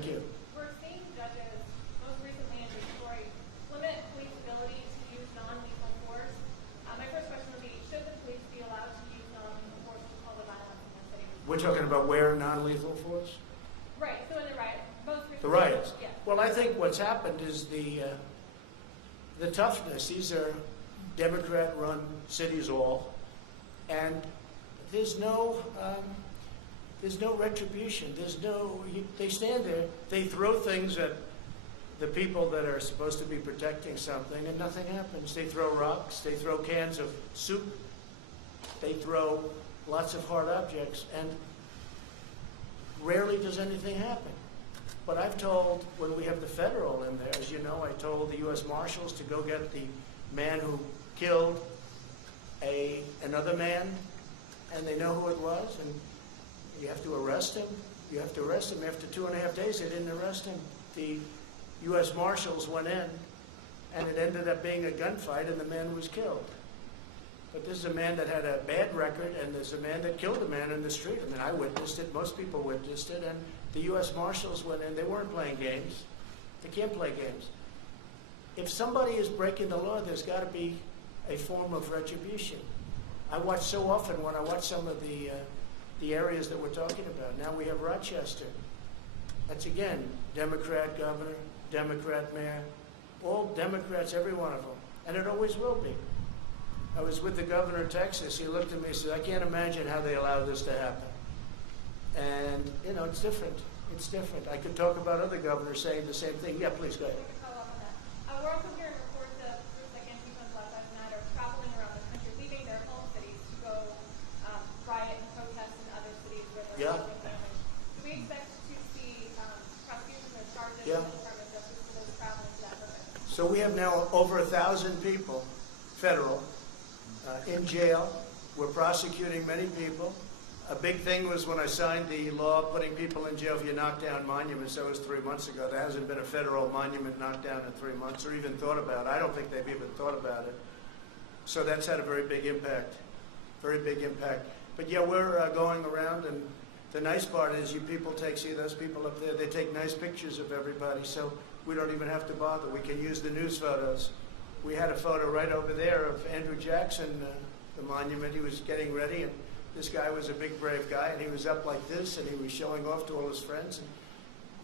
Thank you. We're seeing judges, most recently in Detroit, limit police ability to use non-lethal force. My first question would be, should the police be allowed to use non-lethal force to call the violence in the city? We're talking about where non-lethal force? Right, so in the riot, most recently. The riots. Yeah. Well, I think what's happened is the toughness. These are Democrat-run cities all, and there's no retribution. They stand there, they throw things at the people that are supposed to be protecting something, and nothing happens. They throw rocks, they throw cans of soup, they throw lots of hard objects, and rarely does anything happen. But I've told, when we have the federal in there, as you know, I told the U.S. Marshals to go get the man who killed another man, and they know who it was, and you have to arrest him. You have to arrest him. After 2.5 days, they didn't arrest him. The U.S. Marshals went in, and it ended up being a gunfight, and the man was killed. But this is a man that had a bad record, and there's a man that killed a man in the street. I mean, I witnessed it. Most people witnessed it. And the U.S. Marshals went in. They weren't playing games. They can't play games. If somebody is breaking the law, there's got to be a form of retribution. I watch so often when I watch some of the areas that we're talking about. Now we have Rochester. That's, again, Democrat governor, Democrat mayor, all Democrats, every one of them. And it always will be. I was with the governor of Texas. He looked at me and said, I can't imagine how they allowed this to happen. And, you know, it's different. It's different. I could talk about other governors saying the same thing. Yeah, please, go ahead. We're also hearing reports of groups like Antifa and Black Lives Matter traveling around the country, leaving their home cities to go riot and protest in other cities where they're holding families. Do we expect to see prosecutions or charges in the Department of Justice for those traveling to that purpose? So we have now over 1,000 people, federal, in jail. We're prosecuting many people. A big thing was when I signed the law putting people in jail if you knock down monuments. That was 3 months ago. There hasn't been a federal monument knocked down in 3 months or even thought about. I don't think they've even thought about it. So that's had a very big impact, very big impact. But yeah, we're going around, and the nice part is you people see those people up there, they take nice pictures of everybody, so we don't even have to bother. We can use the news photos. We had a photo right over there of Andrew Jackson, the monument. He was getting ready, and this guy was a big, brave guy, and he was up like this, and he was showing off to all his friends. And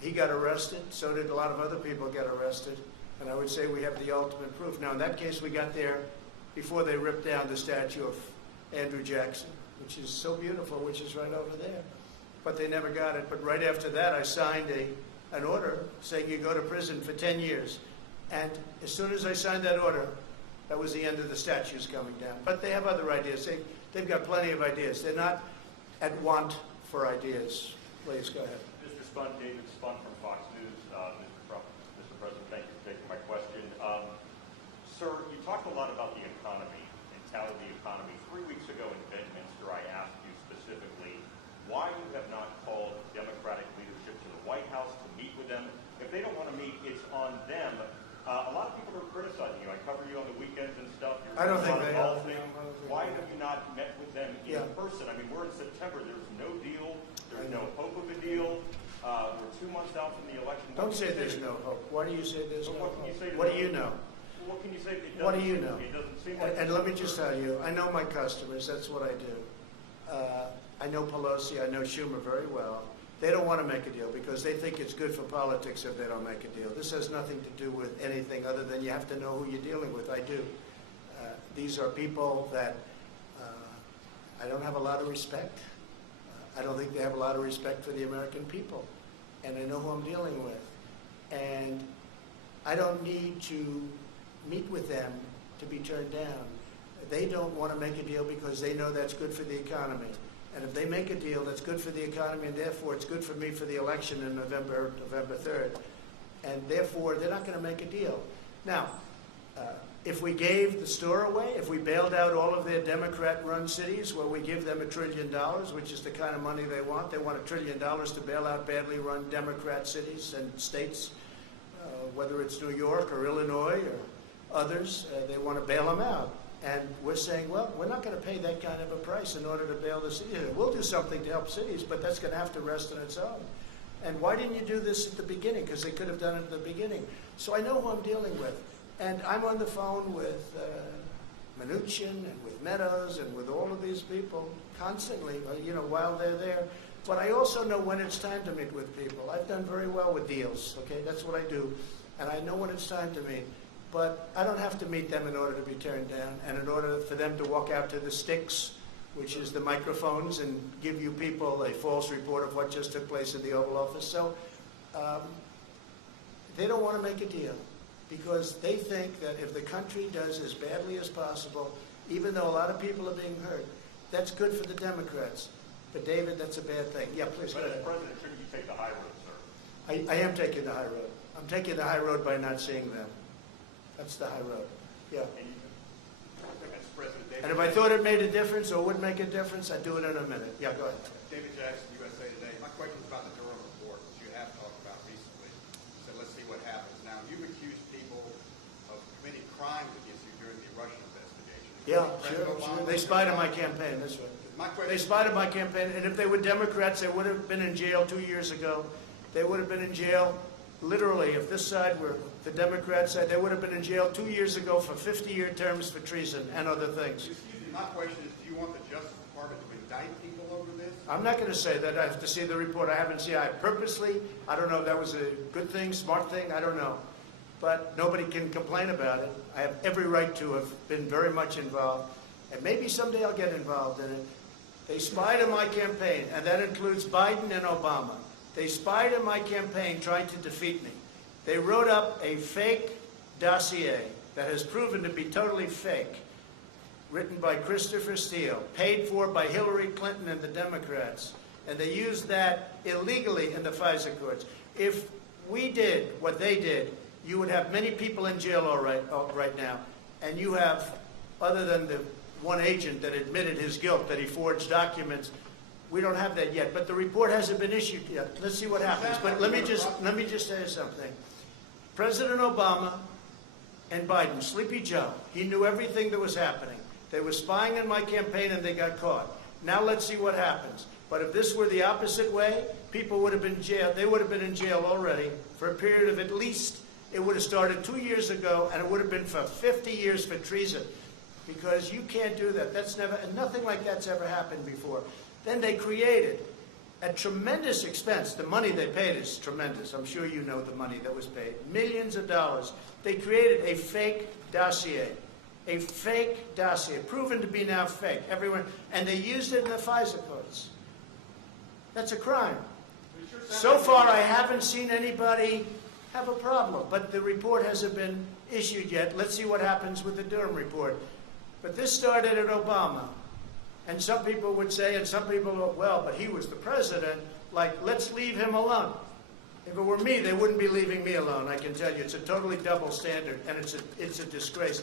he got arrested. So did a lot of other people get arrested. And I would say we have the ultimate proof. Now, in that case, we got there before they ripped down the statue of Andrew Jackson, which is so beautiful, which is right over there. But they never got it. But right after that, I signed an order saying you go to prison for 10 years. And as soon as I signed that order, that was the end of the statues coming down. But they have other ideas. They've got plenty of ideas. They're not at want for ideas. Please, go ahead. Mr. Spun, David Spun from Fox News. Mr. President, thank you for taking my question. Sir, you talked a lot about the economy and touted the economy. 3 weeks ago in Bedminster, I asked you specifically why you have not called Democratic leadership to the White House to meet with them. If they don't want to meet, it's on them. A lot of people are criticizing you. I cover you on the weekends and stuff. I don't think they are. Why have you not met with them in person? I mean, we're in September. There's no deal. There's no hope of a deal. We're 2 months out from the election. Don't say there's no hope. Why do you say there's no hope? What do you know? What can you say? What do you know? It doesn't seem like. And let me just tell you, I know my customers. That's what I do. I know Pelosi. I know Schumer very well. They don't want to make a deal because they think it's good for politics if they don't make a deal. This has nothing to do with anything other than you have to know who you're dealing with. I do. These are people that I don't have a lot of respect. I don't think they have a lot of respect for the American people. And I know who I'm dealing with. And I don't need to meet with them to be turned down. They don't want to make a deal because they know that's good for the economy. And if they make a deal that's good for the economy, and therefore it's good for me for the election in November 3rd, and therefore they're not going to make a deal. Now, if we gave the store away, if we bailed out all of their Democrat-run cities where we give them $1 trillion, which is the kind of money they want $1 trillion to bail out badly run Democrat cities and states, whether it's New York or Illinois or others, they want to bail them out. And we're saying, well, we're not going to pay that kind of a price in order to bail the city. We'll do something to help cities, but that's going to have to rest on its own. And why didn't you do this at the beginning? Because they could have done it at the beginning. So I know who I'm dealing with. And I'm on the phone with Mnuchin and with Meadows and with all of these people constantly, while they're there. But I also know when it's time to meet with people. I've done very well with deals, okay? That's what I do. And I know when it's time to meet. But I don't have to meet them in order to be turned down and in order for them to walk out to the sticks, which is the microphones, and give you people a false report of what just took place in the Oval Office. So they don't want to make a deal because they think that if the country does as badly as possible, even though a lot of people are being hurt, that's good for the Democrats. But, David, that's a bad thing. Yeah, please go But ahead. as president, shouldn't you take the high road, sir? I am taking the high road. I'm taking the high road by not seeing them. That's the high road. Yeah. As President David And if I thought it made a difference or would make a difference, I'd do it in a minute. Yeah, go ahead. David Jackson, USA Today. My question is about the Durham report, which you have talked about recently. So let's see what happens. Now, you've accused people of committing crimes against you during the Russian investigation. Yeah, President sure. Obama- They spied on my campaign, that's right. My question They spied on my campaign, and if they were Democrats, they would have been in jail 2 years ago. They would have been in jail, literally, if this side were the Democrat side, they would have been in jail 2 years ago for 50-year terms for treason and other things. Excuse me, my question is, do you want the Justice Department to indict people over this? I'm not going to say that. I have to see the report. I haven't seen it. I purposely, I don't know if that was a good thing, smart thing, I don't know. But nobody can complain about it. I have every right to have been very much involved. And maybe someday I'll get involved in it. They spied on my campaign, and that includes Biden and Obama. They spied on my campaign trying to defeat me. They wrote up a fake dossier that has proven to be totally fake, written by Christopher Steele, paid for by Hillary Clinton and the Democrats. And they used that illegally in the FISA courts. If we did what they did, you would have many people in jail right now. And you have, other than the one agent that admitted his guilt, that he forged documents, we don't have that yet. But the report hasn't been issued yet. Let's see what happens. But let me just say something. President Obama and Biden, Sleepy Joe, he knew everything that was happening. They were spying on my campaign and they got caught. Now let's see what happens. But if this were the opposite way, people would have been jailed. They would have been in jail already for a period of at least, it would have started 2 years ago, and it would have been for 50 years for treason. Because you can't do that. That's never, and nothing like that's ever happened before. Then they created, at tremendous expense, the money they paid is tremendous. I'm sure you know the money that was paid. Millions of dollars. They created a fake dossier. A fake dossier, proven to be now fake. Everyone, and they used it in the FISA courts. That's a crime. So far, I haven't seen anybody have a problem, but the report hasn't been issued yet. Let's see what happens with the Durham report. But this started at Obama. And some people would say, and some people, well, but he was the president, like, let's leave him alone. If it were me, they wouldn't be leaving me alone, I can tell you. It's a totally double standard, and it's a disgrace.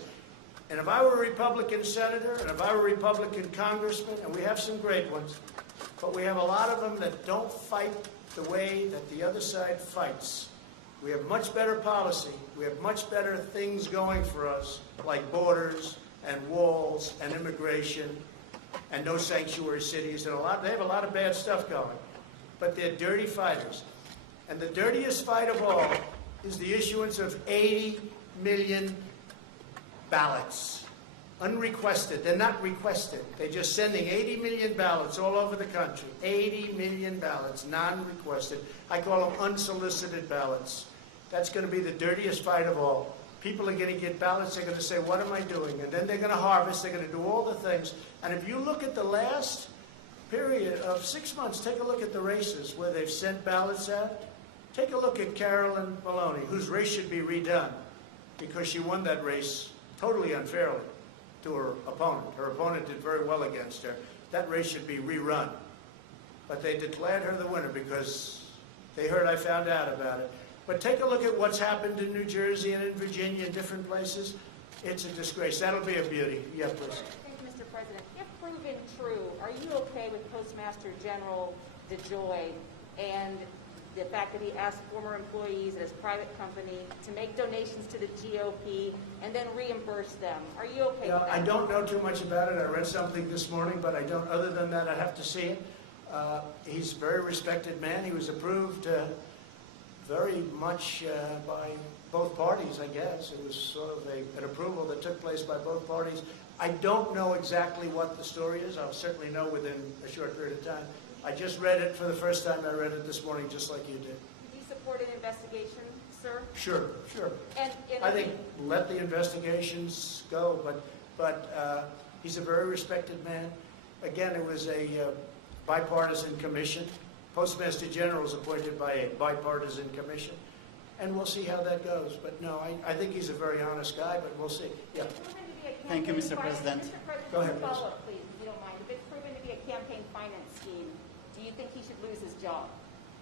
And if I were a Republican senator, and if I were a Republican congressman, and we have some great ones, but we have a lot of them that don't fight the way that the other side fights. We have much better policy. We have much better things going for us, like borders and walls and immigration and no sanctuary cities, and they have a lot of bad stuff going. But they're dirty fighters. And the dirtiest fight of all is the issuance of 80 million ballots. Unrequested. They're not requested. They're just sending 80 million ballots all over the country. 80 million ballots, non-requested. I call them unsolicited ballots. That's going to be the dirtiest fight of all. People are going to get ballots. They're going to say, what am I doing? And then they're going to harvest. They're going to do all the things. And if you look at the last period of 6 months, take a look at the races where they've sent ballots out. Take a look at Carolyn Maloney, whose race should be redone because she won that race totally unfairly to her opponent. Her opponent did very well against her. That race should be rerun. But they declared her the winner because they heard I found out about it. But take a look at what's happened in New Jersey and in Virginia and different places. It's a disgrace. That'll be a beauty. Yeah, please. Thank you, Mr. President. If proven true, are you okay with Postmaster General DeJoy and the fact that he asked former employees at his private company to make donations to the GOP and then reimburse them? Are you okay with that? I don't know too much about it. I read something this morning, but I don't. Other than that, I have to see it. He's a very respected man. He was approved very much by both parties, I guess. It was sort of an approval that took place by both parties. I don't know exactly what the story is. I'll certainly know within a short period of time. I just read it for the first time. I read it this morning just like you did. Do you support an investigation, sir? Sure, sure. And I think let the investigations go, but he's a very respected man. Again, it was a bipartisan commission. Postmaster General is appointed by a bipartisan commission, and we'll see how that goes. But no, I think he's a very honest guy, but we'll see. Yeah. Thank you, Mr. President. Mr. President, Go ahead, follow up, please, if you don't mind. If it's proven to be a campaign finance scheme, do you think he should lose his job?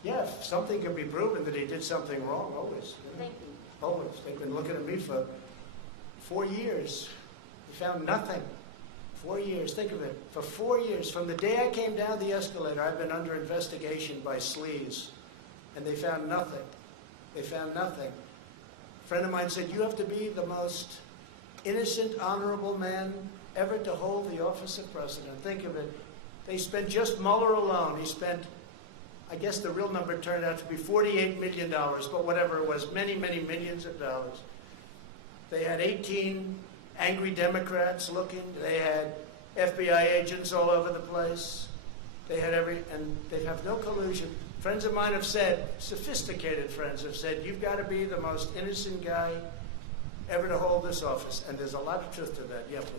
Yeah, if something can be proven that he did something wrong, always. Thank you. Always. They've been looking at me for 4 years. They found nothing. 4 years. Think of it. For 4 years, from the day I came down the escalator, I've been under investigation by sleaze, and they found nothing. They found nothing. A friend of mine said, you have to be the most innocent, honorable man ever to hold the office of president. Think of it. They spent just Mueller alone. He spent, I guess the real number turned out to be $48 million, but whatever it was, many, many millions of dollars. They had 18 angry Democrats looking. They had FBI agents all over the place. They had and they have no collusion. Friends of mine have said, sophisticated friends have said, you've got to be the most innocent guy ever to hold this office. And there's a lot of truth to that. Yeah, please.